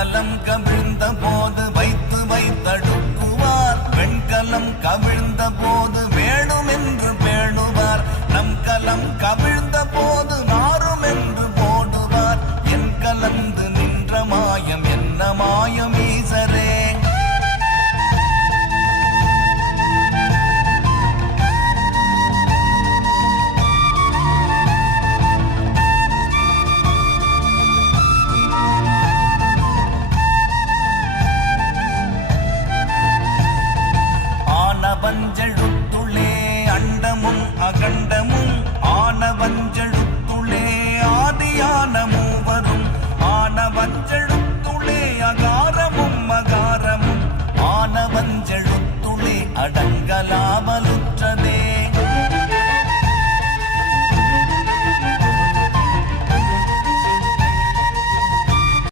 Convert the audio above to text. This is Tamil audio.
மண்கலம் கவிழ்ந்த போது வைத்து வைத்தடுக்குவார், வெண்கலம் கவிழ்ந்த போது வேணும் என்று பேணுவார், நம் கலம் கவிழ்ந்த போது நாரும் என்று போடுவார். என் கலந்து நின்ற மாயம் என்ன மாயம் ஈசரே? ஆனவஞ்செழுத்துளே அண்டமும் அகண்டமும், ஆனவஞ்செழுத்துளே ஆதியான மூவரும், ஆனவஞ்செழுத்துளே அகாரமும் அகாரமும், ஆனவஞ்செழுத்துளே அடங்கலாவல